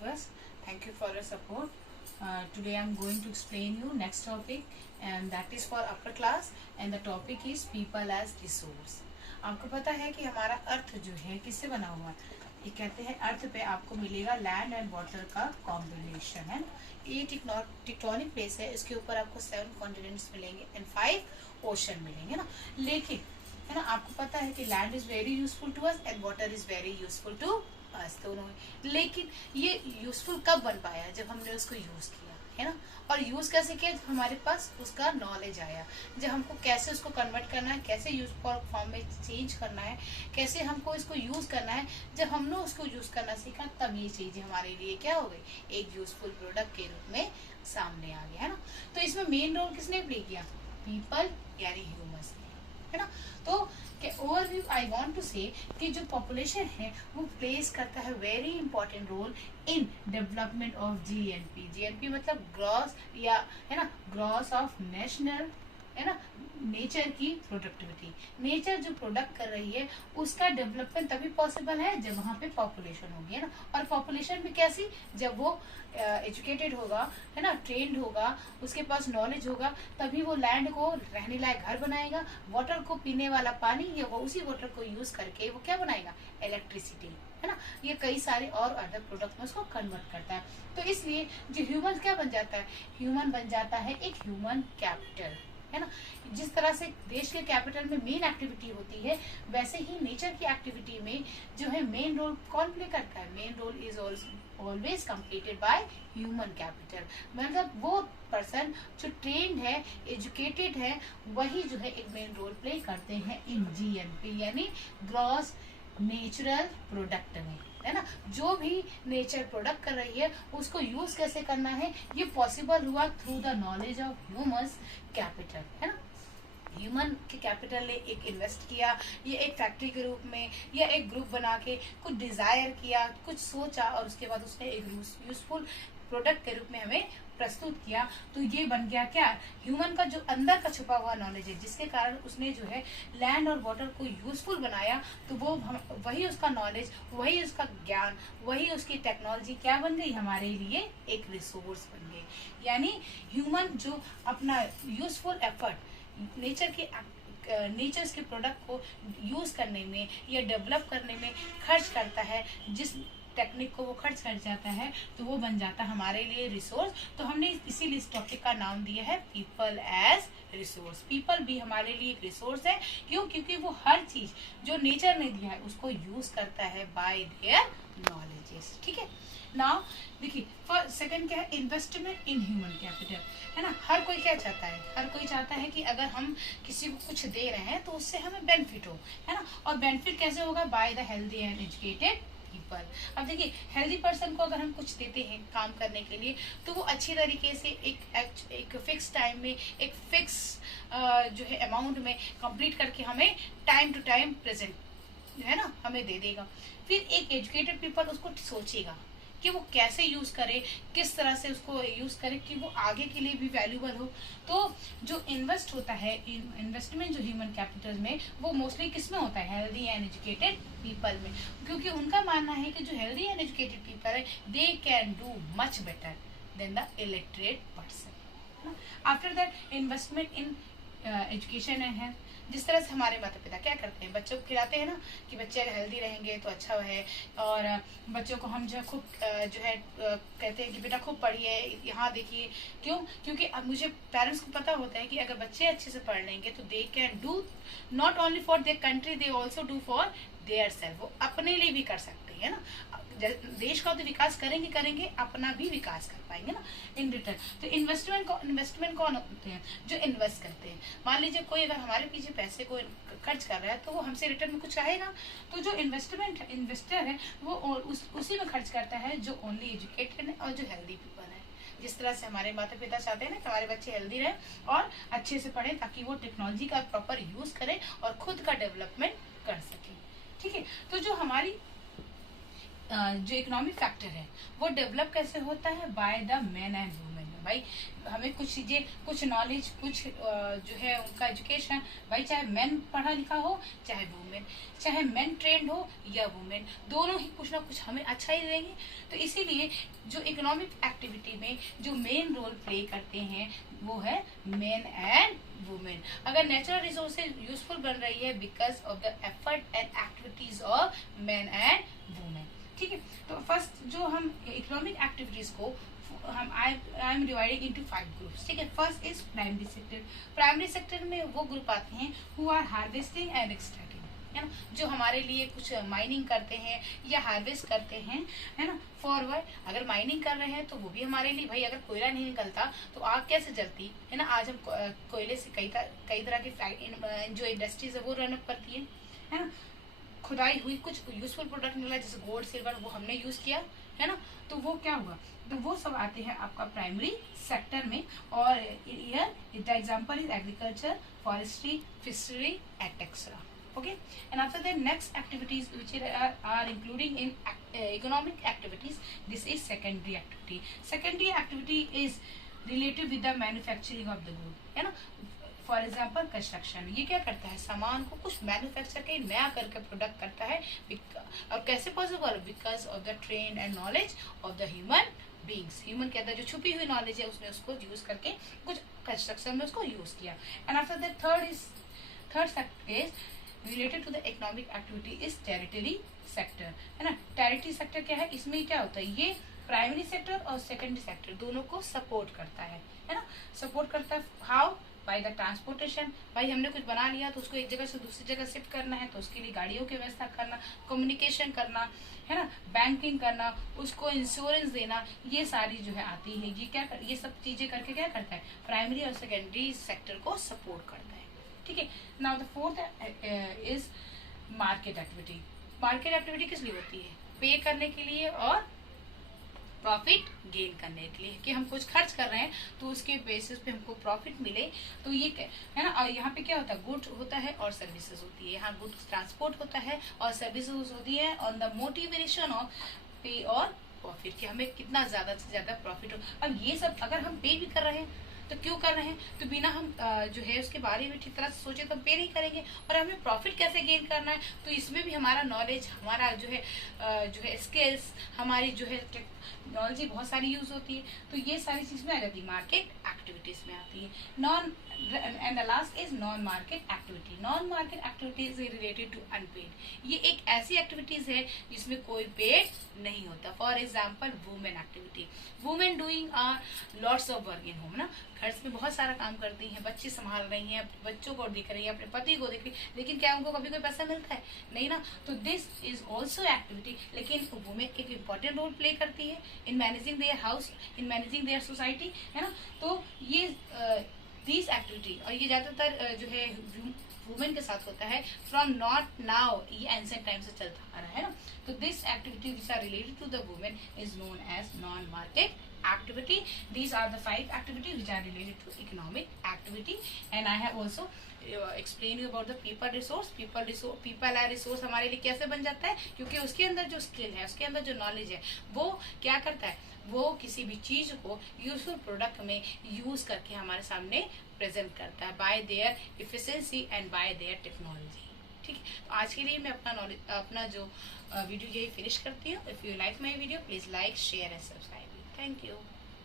viewers, thank you for your support. Today I am going to explain you next topic, and that is for upper class, and the topic is people as resource. आपको पता है कि हमारा अर्थ जो है किससे बना हुआ है? ये कहते हैं अर्थ पे आपको मिलेगा लैंड एंड वाटर का कॉम्बिनेशन है। ये टेक्टोनिक प्लेस है, इसके ऊपर आपको 7 कॉन्टिनेंट्स मिलेंगे एंड 5 ओशन मिलेंगे ना। लेकिन है ना, आपको पता है कि land is very useful to us and water is very useful to us दोनों। लेकिन ये यूजफुल कब बन पाया? जब हमने उसको यूज किया, है ना। और यूज कैसे किया? जब हमारे पास उसका नॉलेज आया, जब हमको कैसे उसको कन्वर्ट करना है, कैसे यूज फॉर्म में चेंज करना है, कैसे हमको इसको यूज करना है, जब हमने उसको यूज करना सीखा तब ये चीजें हमारे लिए क्या हो गई, एक यूजफुल प्रोडक्ट के रूप में सामने आ गया, है ना। तो इसमें मेन रोल किसने प्ले किया? पीपल यानी ह्यूमंस ने, है ना। तो ओवरव्यू आई वांट टू से कि जो पॉपुलेशन है वो प्लेस करता है very important role in development of GNP. GNP मतलब ग्रॉस, या है ना, ग्रॉस ऑफ नेशनल, है ना, नेचर की प्रोडक्टिविटी। नेचर जो प्रोडक्ट कर रही है उसका डेवलपमेंट तभी पॉसिबल है जब वहां पे पॉपुलेशन होगी, है ना। और पॉपुलेशन भी कैसी? जब वो एजुकेटेड होगा, है ना, ट्रेंड होगा, उसके पास नॉलेज होगा, तभी वो लैंड को रहने लायक घर बनाएगा, वाटर को पीने वाला पानी या वो उसी वाटर को यूज करके वो क्या बनाएगा, इलेक्ट्रिसिटी, है ना। ये कई सारे और अदर प्रोडक्ट में उसको कन्वर्ट करता है। तो इसलिए जो ह्यूमन क्या बन जाता है? ह्यूमन बन जाता है एक ह्यूमन कैपिटल, है ना। जिस तरह से देश के कैपिटल में मेन एक्टिविटी होती है, वैसे ही नेचर की एक्टिविटी में जो है मेन रोल कौन प्ले करता है? Main role is always completed by human capital. मतलब वो पर्सन जो ट्रेंड है, एजुकेटेड है, वही जो है एक मेन रोल प्ले करते हैं इन जीएनपी यानी ग्रॉस नेचुरल प्रोडक्ट में, है ना। जो भी नेचर प्रोडक्ट कर रही है उसको यूज कैसे करना है, ये पॉसिबल हुआ through the knowledge of humans capital, है ना। ह्यूमन के कैपिटल ने एक इन्वेस्ट किया, ये एक फैक्ट्री के रूप में या एक ग्रुप बना के कुछ डिजायर किया, कुछ सोचा, और उसके बाद उसने एक यूजफुल प्रोडक्ट के रूप में हमें प्रस्तुत किया। तो ये बन गया क्या? ह्यूमन का जो अंदर का छुपा हुआ नॉलेज है, जिसके कारण उसने जो है लैंड और वाटर को यूजफुल बनाया। तो वो वही उसका नॉलेज, वही उसका ज्ञान, वही उसकी टेक्नोलॉजी क्या बन गई? हमारे लिए एक रिसोर्स बन गई। यानी ह्यूमन जो अपना यूजफुल एफर्ट नेचर के प्रोडक्ट को यूज करने में या डेवलप करने में खर्च करता है, जिस टेक्निक को वो खर्च कर जाता है, तो वो बन जाता है हमारे लिए रिसोर्स। तो हमने इसीलिए इस टॉपिक का नाम दिया है पीपल एज रिसोर्स। पीपल भी हमारे लिए एक रिसोर्स है। क्यों? क्योंकि वो हर चीज जो नेचर ने दिया है उसको यूज करता है बाय देयर नॉलेजेस। ठीक है। नाउ देखिए, फर्स्ट सेकंड क्या है? इन्वेस्टमेंट इन ह्यूमन कैपिटल, है ना। हर कोई क्या चाहता है? हर कोई चाहता है कि अगर हम किसी को कुछ दे रहे हैं तो उससे हमें बेनिफिट हो, है ना। और बेनिफिट कैसे होगा? By the healthy and educated people. अब देखिए, हेल्दी पर्सन को अगर हम कुछ देते हैं काम करने के लिए, तो वो अच्छी तरीके से एक फिक्स टाइम में, एक फिक्स जो है अमाउंट में कंप्लीट करके हमें टाइम टू टाइम प्रेजेंट, है ना, हमें दे देगा। फिर एक एजुकेटेड पीपल उसको सोचेगा कि वो कैसे यूज करे, किस तरह से उसको यूज करे कि वो आगे के लिए भी वैल्यूबल हो। तो जो इन्वेस्ट होता है, इन्वेस्टमेंट जो ह्यूमन कैपिटल में, वो मोस्टली किस में होता है? हेल्दी एंड एजुकेटेड पीपल में। क्योंकि उनका मानना है कि जो हेल्दी एंड एजुकेटेड पीपल है, they can do much better than the illiterate person. After that investment in education and health. जिस तरह से हमारे माता पिता क्या करते हैं, बच्चों को खिलाते हैं ना कि बच्चे अगर हेल्दी रहेंगे तो अच्छा है। और बच्चों को हम जो है खूब जो है कहते हैं कि बेटा खूब पढ़िए, यहाँ देखिए। क्यों? क्योंकि अब मुझे पेरेंट्स को पता होता है कि अगर बच्चे अच्छे से पढ़ लेंगे तो they can do not only for their country, they also do for their self. वो अपने लिए भी कर सकते हैं ना। देश का तो विकास करेंगे, अपना भी विकास कर पाएंगे ना इन रिटर्न। तो इन्वेस्टमेंट कौन होते हैं? जो इन्वेस्ट करते हैं। मान लीजिए कोई अगर हमारे पीछे पैसे को खर्च कर रहा है तो वो हमसे रिटर्न में कुछ चाहेगा। तो जो इन्वेस्टर है वो उसी में खर्च करता है जो ओनली एजुकेटेड है और जो हेल्दी पीपल है। जिस तरह से हमारे माता पिता चाहते हैं ना कि हमारे बच्चे हेल्दी रहे और अच्छे से पढ़े, ताकि वो टेक्नोलॉजी का प्रॉपर यूज करें और खुद का डेवलपमेंट कर सके। ठीक है। तो जो हमारी जो इकोनॉमिक फैक्टर है वो डेवलप कैसे होता है? By the man and women. हैं भाई। हमें कुछ चीजें, कुछ नॉलेज, कुछ जो है उनका एजुकेशन, भाई चाहे मैन पढ़ा लिखा हो चाहे वुमेन, चाहे मैन ट्रेंड हो या वुमेन, दोनों ही कुछ ना कुछ हमें अच्छा ही देंगे। तो इसीलिए जो इकोनॉमिक एक्टिविटी में जो मेन रोल प्ले करते हैं वो है मेन एंड वुमेन। अगर नेचुरल रिसोर्सेज यूजफुल बन रही है because of the effort and activities of main and women. ठीक है, तो फर्स्ट जो हम इकोनॉमिक एक्टिविटीज को हम I am dividing into 5 groups. ठीक है, first is primary sector. Primary sector में वो ग्रुप आते हैं who are harvesting and extracting, है ना, जो हमारे लिए कुछ माइनिंग करते हैं या हार्वेस्ट करते हैं, है ना। फॉरवर्ड, अगर माइनिंग कर रहे हैं तो वो भी हमारे लिए, भाई अगर कोयला नहीं निकलता तो आग कैसे जलती, है ना। आज हम कोयले से कई तरह की जो इंडस्ट्रीज है वो रनअप करती है ना। खुदाई हुई कुछ यूजफुल प्रोडक्ट मिला जैसे गोल्ड सिल्वर, वो हमने यूज किया, है ना। तो वो क्या हुआ, तो वो सब आते हैं आपका प्राइमरी सेक्टर में। और the example is agriculture, forestry, fishery etcetera. Okay, and after that next activities which are including in economic activities, this is secondary activity. Secondary activity is related with the manufacturing of the good, है ना। For example construction, ये क्या करता है, सामान को कुछ manufacture के नया करके प्रोडक्ट करता है। और कैसे possible, because of the trend and knowledge of the human beings. Human के अंदर जो छुपी हुई नॉलेज है उसने उसको यूज करके कुछ कंस्ट्रक्शन में उसको यूज किया। And after that third sector is related to the economic activity is territory sector, है ना। टेरिटरी सेक्टर क्या है, इसमें क्या होता है, ये प्राइमरी सेक्टर और सेकेंडरी सेक्टर दोनों को सपोर्ट करता है ना। सपोर्ट करता है हाउ, बाय द ट्रांसपोर्टेशन। भाई हमने कुछ बना लिया तो उसको एक जगह से दूसरी जगह शिफ्ट करना है, तो उसके लिए गाड़ियों की व्यवस्था करना, कम्युनिकेशन करना, है ना, बैंकिंग करना, उसको इंश्योरेंस देना, ये सारी जो है आती है। ये क्या ये सब चीजें करके क्या करता है, प्राइमरी और सेकेंडरी सेक्टर को सपोर्ट करता है। ठीक है, now the fourth is market activity. Market activity किस लिए होती है, पे करने के लिए और प्रॉफिट गेन करने के लिए, कि हम कुछ खर्च कर रहे हैं तो उसके बेसिस पे हमको प्रॉफिट मिले। तो ये है ना। और यहाँ पे क्या होता है, गुड्स होता है और सर्विसेज होती है। यहाँ गुड्स ट्रांसपोर्ट होता है और सर्विसेज होती है ऑन द मोटिवेशन ऑफ पे और प्रॉफिट, कि हमें कितना ज्यादा से ज्यादा प्रॉफिट हो। अब ये सब अगर हम पे भी कर रहे हैं तो क्यों कर रहे हैं, तो बिना हम जो है उसके बारे में ठीक तरह से सोचे तो हम पे नहीं करेंगे। और हमें प्रॉफिट कैसे गेन करना है, तो इसमें भी हमारा नॉलेज, हमारा जो है स्किल्स, हमारी जो है टेक्नोलॉजी बहुत सारी यूज होती है। तो ये सारी चीज में आ जाती है, मार्केट एक्टिविटीज में आती है। Non and the last is non market activity. Non market activities related to unpaid. ये एक ऐसी एक्टिविटीज है जिसमें कोई पेड नहीं होता। For example women activity, women doing lots of work in home, ना, घर में बहुत सारा काम करती हैं, बच्चे संभाल रही हैं, बच्चों को देख रही है, अपने पति को देख रही है, लेकिन क्या उनको कभी कोई पैसा मिलता है, नहीं ना। तो दिस इज ऑल्सो एक्टिविटी, लेकिन वुमेन एक इम्पॉर्टेंट रोल प्ले करती है in managing their house, in managing there society, है ना। तो ये दिस एक्टिविटी, और ये ज्यादातर जो है वुमेन के साथ होता है फ्रॉम नॉट नाउ, ये एंशिएंट टाइम से चलता आ रहा है ना। तो this activity which are related to the women is known as non market activity. These are the 5 activities which are related to economic activity, and I have also explained you about the people resource. People are resource हमारे लिए कैसे बन जाता है, क्योंकि उसके अंदर जो स्किल है, उसके अंदर जो नॉलेज है, वो क्या करता है, वो किसी भी चीज को यूजफुल प्रोडक्ट में यूज करके हमारे सामने प्रेजेंट करता है bye there efficiency and bye there technology. ठीक है, तो आज के लिए मैं अपना जो वीडियो यही फिनिश करती हूँ। If you like my video please like, share and subscribe. Thank you.